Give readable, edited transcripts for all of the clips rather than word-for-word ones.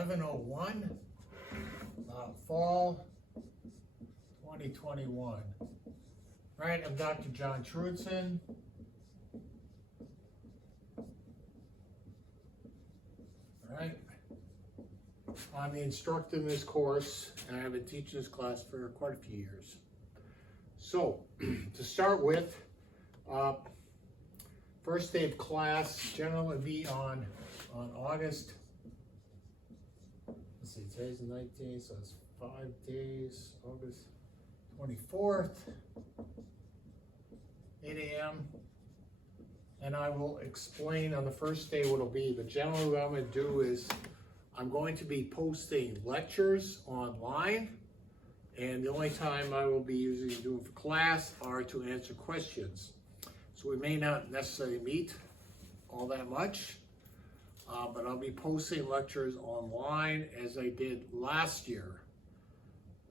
11:01, fall 2021. All right, I'm Dr. John Trudson. All right, I'm the instructor in this course, and I've been teaching this class for quite a few years. So, to start with, first day of class generally be on August. Let's see, today's the 19th, so it's 5 days, August 24th, 8 a.m. And I will explain on the first day what it'll be. But generally what I'm going to do is I'm going to be posting lectures online. And the only time I will be usually doing for class are to answer questions. So we may not necessarily meet all that much, but I'll be posting lectures online as I did last year.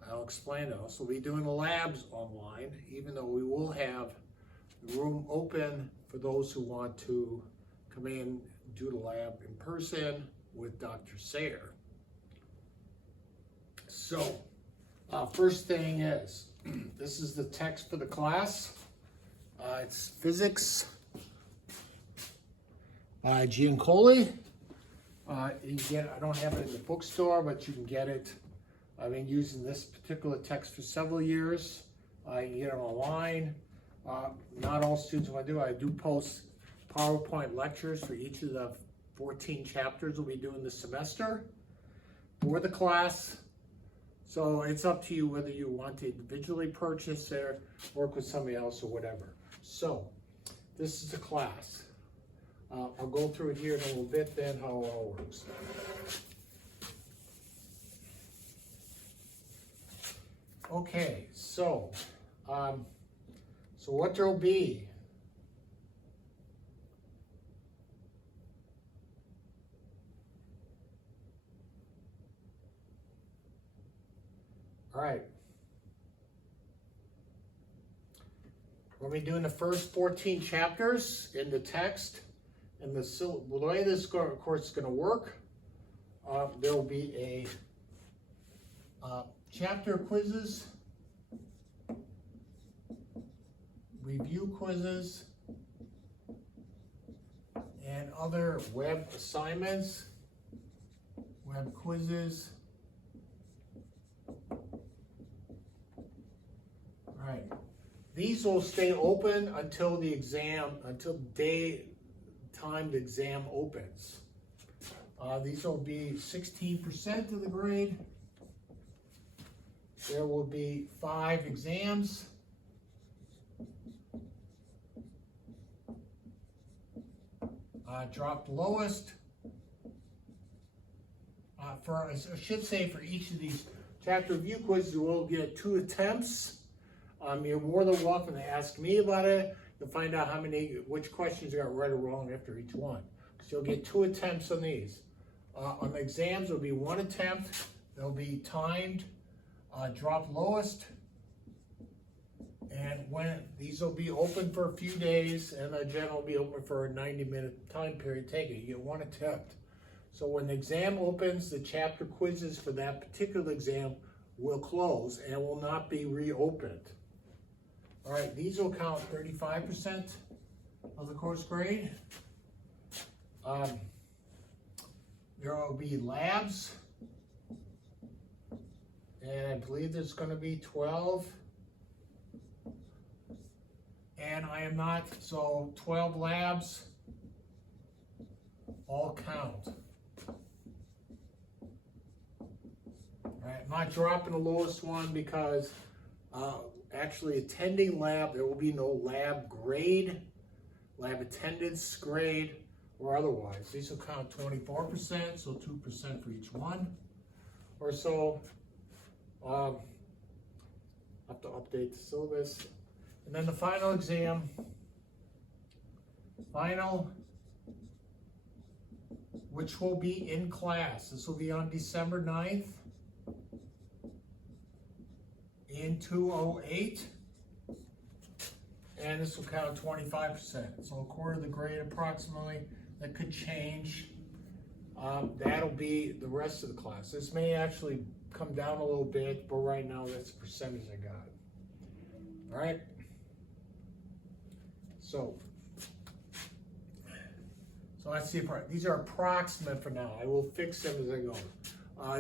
I'll explain it. I'll also be doing the labs online, even though we will have the room open for those who want to come in, do the lab in person with Dr. Sayer. So, first thing is, this is the text for the class. It's Physics by Giancoli. You get it, I don't have it in the bookstore, but you can get it. I've been using this particular text for several years. You can get it online. Not all students want to do it. I do post PowerPoint lectures for each of the 14 chapters we'll be doing this semester for the class. So it's up to you whether you want to individually purchase or work with somebody else or whatever. So this is the class. I'll go through it here in a little bit, then how it all works. Okay, so what there'll be. All right. We'll be doing the first 14 chapters in the text. And the way this course is going to work, there will be a chapter quizzes, review quizzes, and other web assignments, web quizzes. All right. These will stay open until the exam, until the time the exam opens. These will be 16% of the grade. There will be 5 exams. Drop the lowest. I should say for each of these chapter review quizzes, you will get 2 attempts. You're more than welcome to ask me about it. You'll find out which questions you got right or wrong after each one. So you'll get 2 attempts on these. On the exams, there'll be 1 attempt. They'll be timed, drop lowest. And these will be open for a few days, and the general will be open for a 90-minute time period taken. You get 1 attempt. So when the exam opens, the chapter quizzes for that particular exam will close and will not be reopened. All right, these will count 35% of the course grade. There will be labs, and I believe there's going to be 12. And I am not, so 12 labs all count. All right, I'm not dropping the lowest one because actually attending lab, there will be no lab grade, lab attendance grade, or otherwise. These will count 24%, so 2% for each one or so. I have to update the syllabus. And then the final exam, which will be in class. This will be on December 9th in 208. And this will count 25%. So a quarter of the grade approximately. That could change That'll be the rest of the class. This may actually come down a little bit, but right now that's the percentage I got. All right. So let's see. These are approximate for now. I will fix them as I go.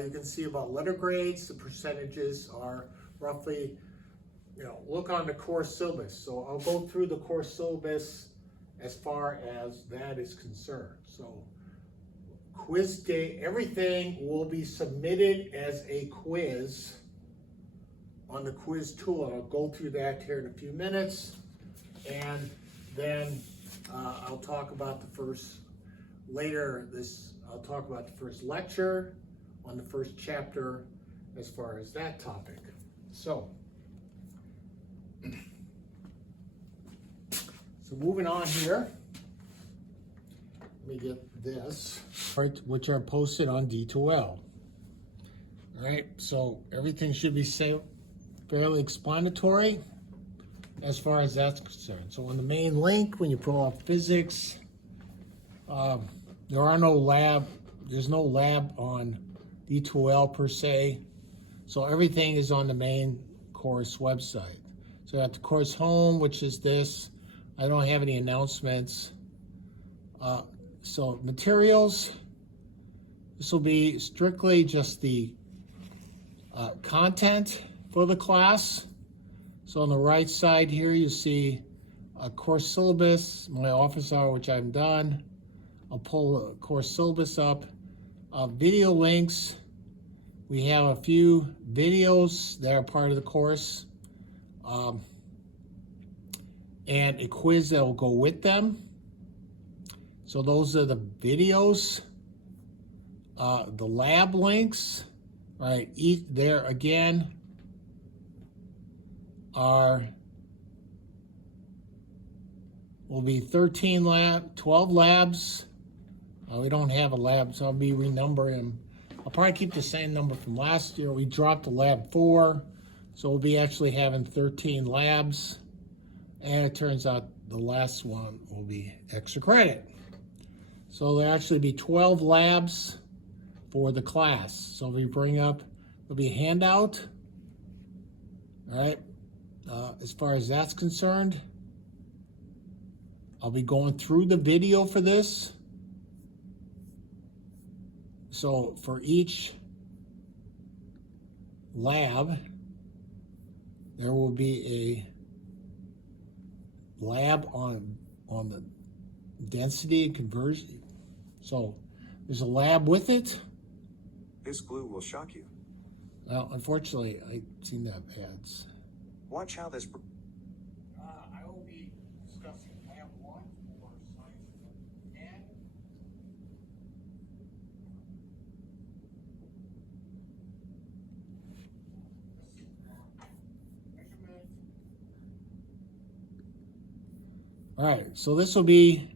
You can see about letter grades. The percentages are roughly, look on the course syllabus. So I'll go through the course syllabus as far as that is concerned. So quiz day, everything will be submitted as a quiz on the quiz tool. I'll go through that here in a few minutes. And then I'll talk about the first lecture on the first chapter as far as that topic. So moving on here, let me get this, which are posted on D2L. All right, so everything should be fairly explanatory as far as that's concerned. So on the main link, when you pull up physics, there's no lab on D2L per se. So everything is on the main course website. So at the course home, which is this, I don't have any announcements. So materials, this will be strictly just the content for the class. So on the right side here, you see a course syllabus, my office hour, which I've done. I'll pull the course syllabus up. Video links, we have a few videos that are part of the course. And a quiz that will go with them. So those are the videos. The lab links, right? There again will be 12 labs. We don't have a lab, so I'll be renumbering them. I'll probably keep the same number from last year. We dropped the lab 4, so we'll be actually having 13 labs. And it turns out the last one will be extra credit. So there'll actually be 12 labs for the class. So if you bring up, there'll be a handout. All right. As far as that's concerned, I'll be going through the video for this. So for each lab, there will be a lab on the density and conversion. So there's a lab with it. This glue will shock you. Well, unfortunately, I've seen that ads. Watch how this... I will be discussing lab 1 for science and all right, so this will be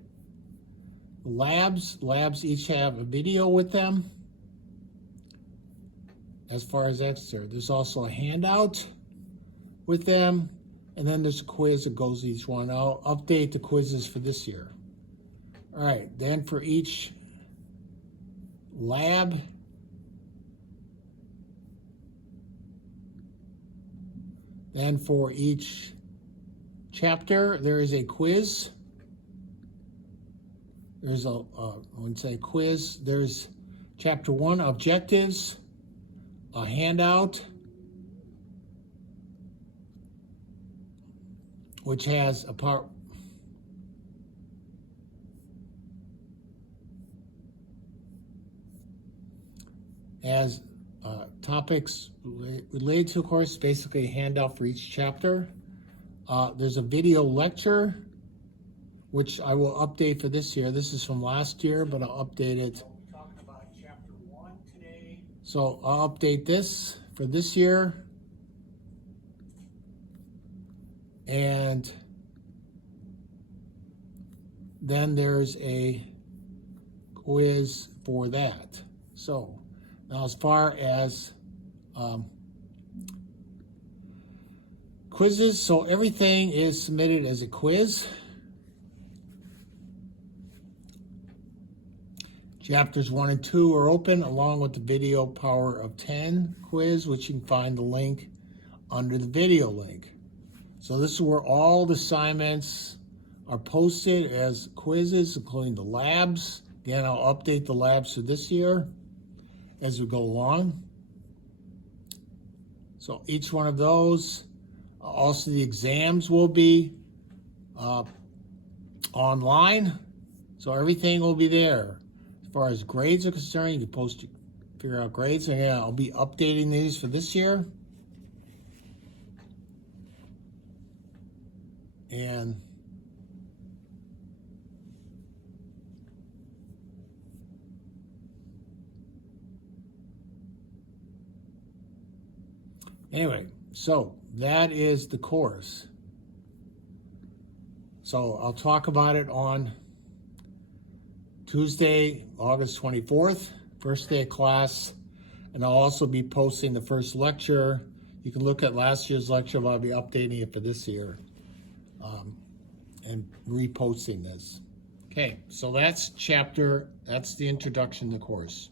labs. Labs each have a video with them. As far as that's there, there's also a handout with them, and then there's a quiz that goes each one. I'll update the quizzes for this year. All right, then for each lab, then for each chapter, there is a quiz. There's I wouldn't say quiz. There's chapter 1, objectives, a handout, which has a part as topics related to the course, basically a handout for each chapter. There's a video lecture, which I will update for this year. This is from last year, but I'll update it. We're talking about chapter 1 today. So I'll update this for this year. And then there's a quiz for that. So now as far as quizzes, so everything is submitted as a quiz. Chapters 1 and 2 are open, along with the video Power of 10 quiz, which you can find the link under the video link. So this is where all the assignments are posted as quizzes, including the labs. Again, I'll update the labs for this year as we go along. So each one of those, also the exams will be online. So everything will be there. As far as grades are concerned, you can figure out grades. And yeah, I'll be updating these for this year. And anyway, so that is the course. So I'll talk about it on Tuesday, August 24th, first day of class, and I'll also be posting the first lecture. You can look at last year's lecture, but I'll be updating it for this year and reposting this. Okay, so that's the introduction to the course.